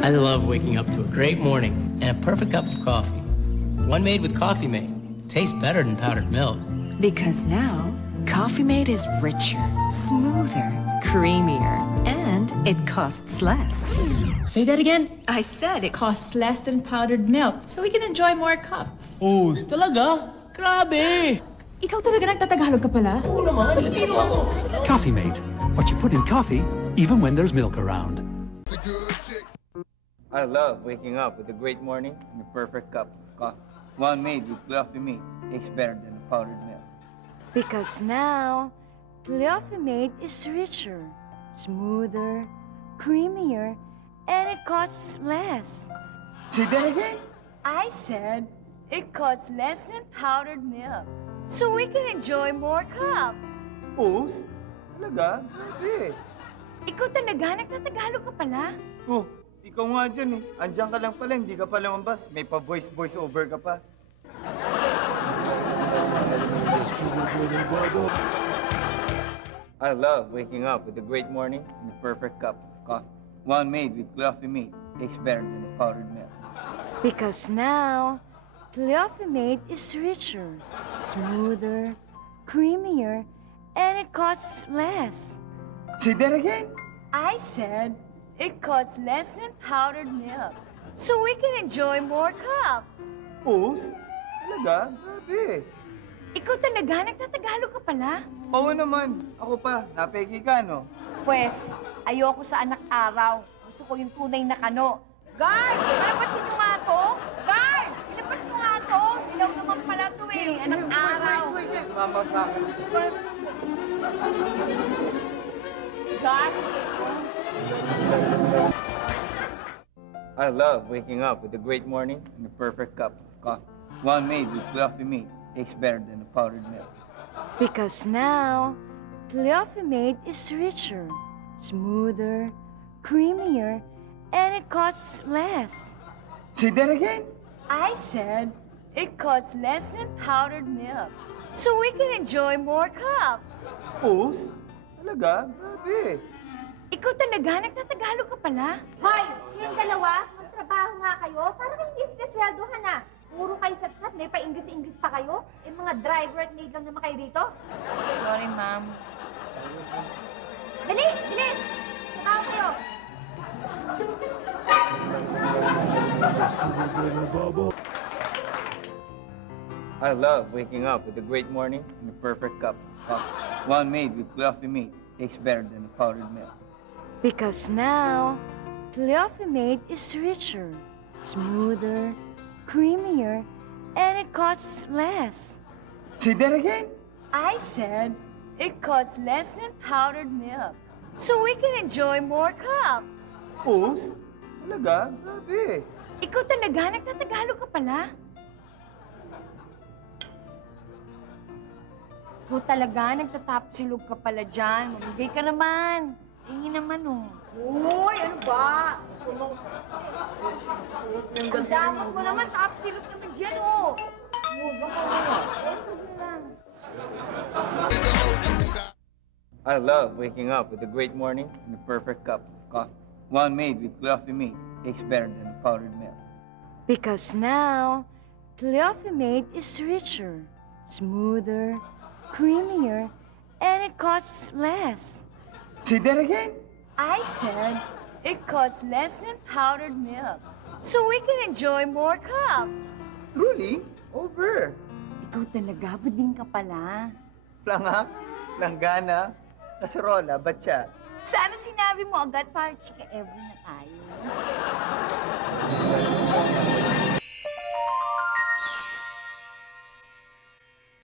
I love waking up to a great morning and a perfect cup of coffee. One made with Coffee Mate. Tastes better than powdered milk. Because now, Coffee Mate is richer, smoother, creamier, and it costs less. Say that again? I said it costs less than powdered milk, so we can enjoy more cups. Oh, talaga? Grabe! Ikaw talaga nagtatagalog ka pala? Oo naman, Latino ako. Coffee Mate. What you put in coffee, even when there's milk around. I love waking up with a great morning and a perfect cup of coffee. One made with Coffee Mate tastes better than powdered milk. Because now, Coffee Mate is richer, smoother, creamier, and it costs less. Say that again? I said it costs less than powdered milk, so we can enjoy more cups. Oh, talaga? Grabe. Ikaw talaga, nagtatagalog ka pala? Oh, ikaw nga dyan eh. Andiyan ka lang pala, hindi ka pa lumabas. May pa-voice over ka pa. I love waking up with a great morning and a perfect cup of coffee. One made with Coffee Mate tastes better than powdered milk. Because now, Coffee Mate is richer, smoother, creamier, and it costs less. Say that again? I said it costs less than powdered milk, so we can enjoy more cups. Oh, talaga? Grabe. Ikaw talaga, nagtatagalog ka pala? Oo naman. Ako pa, napegi ka, no? Pwes, ayoko sa anak araw. Gusto ko yung tunay na kano. Guard! Ilapasin nyo nga to! Guard! Ilapasin nyo nga to! Ilaw naman pala to eh, anak araw. Mama sa akin. Guard! I love waking up with a great morning and a perfect cup of coffee. One made with Coffee Mate tastes better than powdered milk. Because now, Coffee Mate is richer, smoother, creamier, and it costs less. Say that again? I said it costs less than powdered milk, so we can enjoy more cups. Oh, talaga? Grabe. Ikaw talaga, nagtatagalog ka pala? Hoy, yung dalawa, magtrabaho nga kayo. Para kayong isdesweldohan na. Puro kayo sapsap, may pa-English pa kayo. Eh, mga driver at maid lang naman kayo rito. Sorry, ma'am. Dali, bilis! Tao kayo. I love waking up with a great morning and a perfect cup of coffee. One made with Coffee Mate tastes better than powdered milk. Because now, Coffee Mate is richer, smoother, creamier, and it costs less. Say that again? I said it costs less than powdered milk, so we can enjoy more cups. Oh, talaga? Grabe. Ikaw talaga, nagtatagalog ka pala? Ikaw talaga, nagtatapsilog ka pala dyan. Mamigay ka naman. Tingi naman, oh. Uy, ano ba? Ang damot mo naman, tapsilog naman dyan, oh. I love waking up with a great morning and a perfect cup of coffee. One made with Coffee Mate tastes better than powdered milk. Because now, Coffee Mate is richer, smoother, creamier, and it costs less. Say that again? I said it costs less than powdered milk, so we can enjoy more cups. Truly? Over. Ikaw talaga, bading ka pala. Plangak, langgana, kaserola, batya. Sana sinabi mo agad para chika ever na tayo.